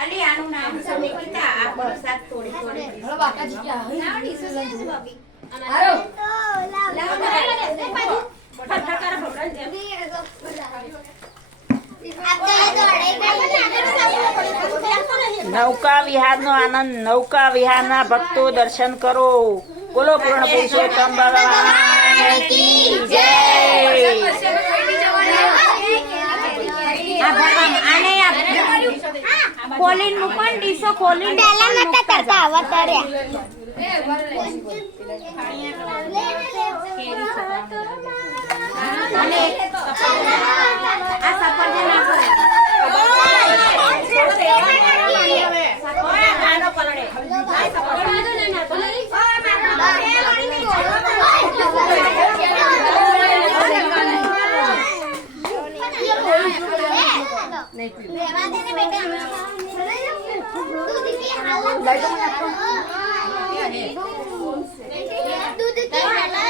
અલી આનું નામ છે નિકિતા આ પ્રસાદ થોડી થોડી હલો બાકાજી ક્યાં ના ડિસિઝન છે ભાભી હારો લાવ ફટકાર ભોળન જેમ નૌકા વિહારનો આનંદ નૌકા વિહારના ભક્તો દર્શન કરો બોલો પૂર્ણ પુરુષોત્તમ ભગવાન કી જય આ ભગવાન આને ખોલીન મુકન ડીસો ખોલીન પહેલા નતા કરતા અવતાર્યા અને આ સફરજન આપો આનો પલડે આ સફરજન ના પલડે રેવા દે ને બેટા દૂધ की हालत दूध की हालत